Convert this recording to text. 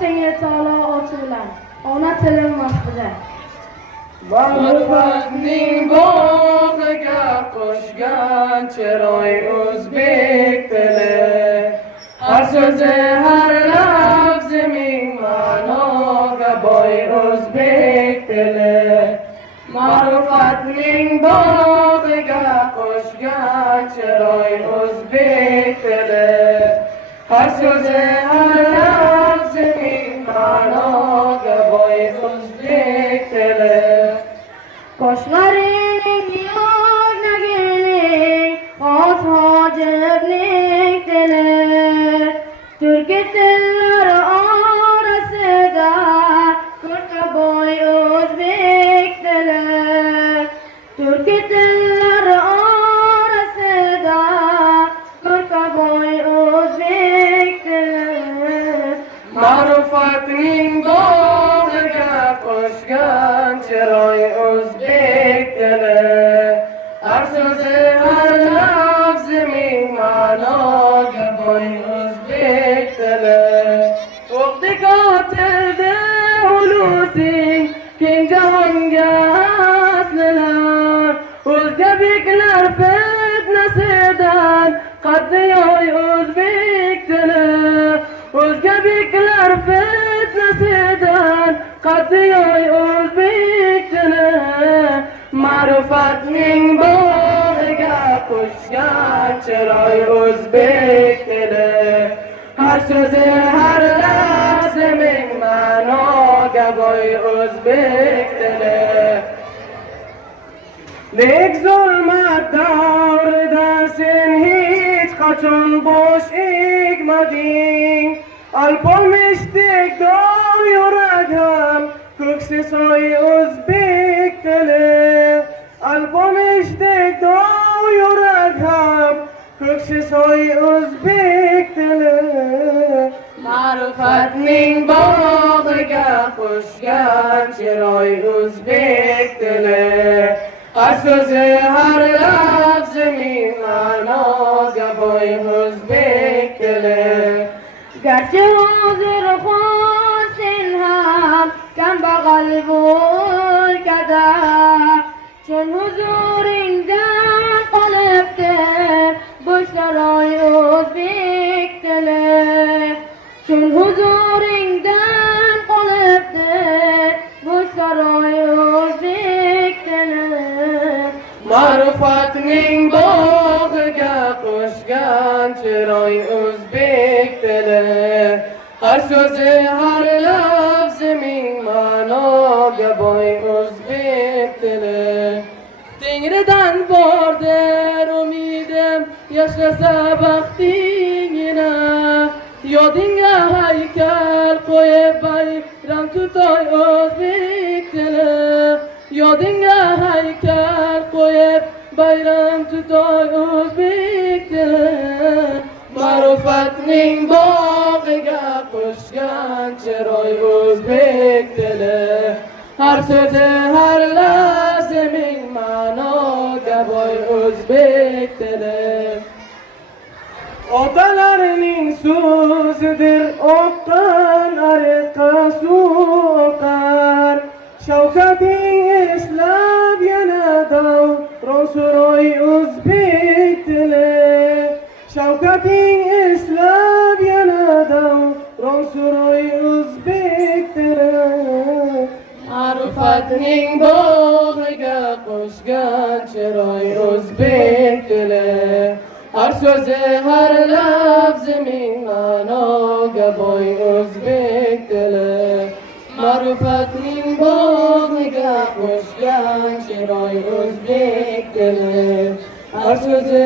Tengri taolo ochilar. Ona tilim vaqtida. Ma'rifatning bog'iga qo'shgan chiroy o'zbek tili. Har so'zi, har lafzi ming ma'noga boy o'zbek tili. Ma'rifatning bog'iga qo'shgan chiroy o'zbek tili. Har so'zi, har lafzi ming ma'noga boy o'zbek tili. Qoshlarining yo'qligining xos hojibning tili. Turkiy tillar orasida ko'rqa boy o'zbek tili. Turkiy tillar orasida ko'rqa boy o'zbek tili. Ma'rifatning bog'iga qo'shgan chiroy o'zbek tili. Har so'zi, har lafzi ming ma'noga boy o'zbek tili. O'qdik otildi ulusing keng jahonga aslilar. O'zga beklar fitnasidan qat'iyoy o'zbek tili. O'zga beklar fitnasidan qat'iyoy o'zbek tili. Ma'rifatning bog'iga qo'shgan chiroy o'zbek tili. Har so'zi, har lafzi ming ma'noga boy o'zbek tili. Lek zulmat davrida sen hech qachon bosh egmading. Alpolmishdek dov yurak ham ko'ksi soy o'zbek tili. Alpolmishdek dov yurak ham ko'ksi soy o'zbek tili. Ma'rifatning bog'iga qo'shgan chiroy o'zbek tili. Har so'zi, har lafzi ming ma'noga boy o'zbek tili. Garchi hozir sen ham kambag'al bo'lganda, chin huzuringda qolibdi bu saroy o'zbek tili. Chin huzuringdan qolibdi bu saroy o'zbek tili. Ma'rifatning bog'iga qo'shgan chiroy o'zbek tili. Har so'zi, har lafzi ming ma'noga boy o'zbek tili. Tengridan bordir umidim, yashlasa baxtingina. Yodingga haykal qo'yib bayram tutoy o'zbek tili. Yodingga haykal qo'yib bayram tutoy o'zbek tili. Ma'rifatning bog'iga qo'shgan chiroy o'zbek tili. Har so'zi, har lafzi ming ma'noga boy o'zbek tili. Otalarining so'zidir oqqan ariqqa suv oqar. Shavkating eslab yana davron suroy o'zbek tili. Shavkating eslab yana davron suroy o'zbek tili. Ma'rifatning bog'iga qo'shgan chiroy o'zbek tili. Har so'zi, har lafzi ming ma'noga boy o'zbek tili. Ma'rifatning bog'iga qo'shgan chiroy o'zbek tili. Har so'zi,